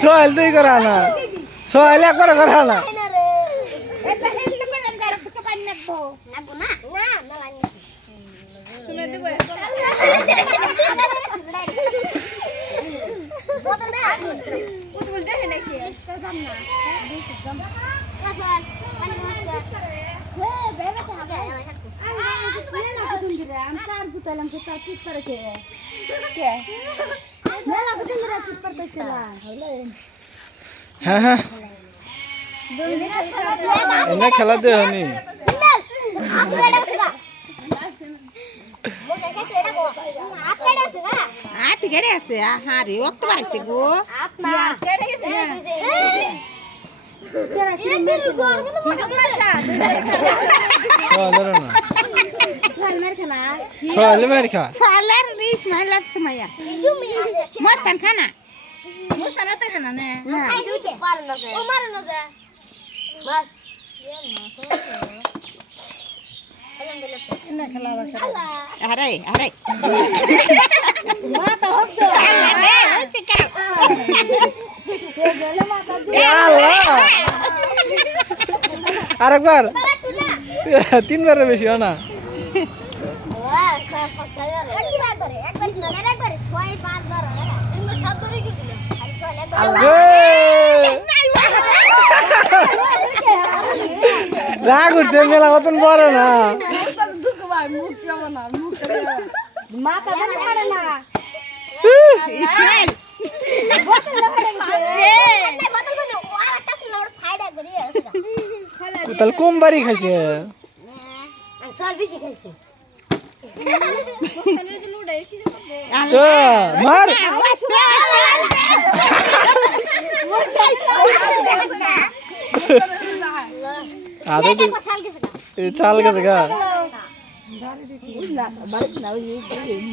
সোহেল তুই করা না, সোহেল একবার করা না। হ্যাঁ হ্যাঁ এনে খেলা দে হনি কেড়ে আছে হারে অত পাইছে গো সোহেল মেরে খা সালার রিস মাইলার সময়া মস্তান খানা মুস্তান তো খানা নে না ও মার না যা মার আরে আরে মাথা হচ্ছে আরেকবার তিনবারের বেশি হয় না। রাগ উঠছে মেলা মতন বড় না মাথা পারে না ইসমাইল তাহলে কম বাড়ি খাইছে মার আদৌ চাল গেছে গা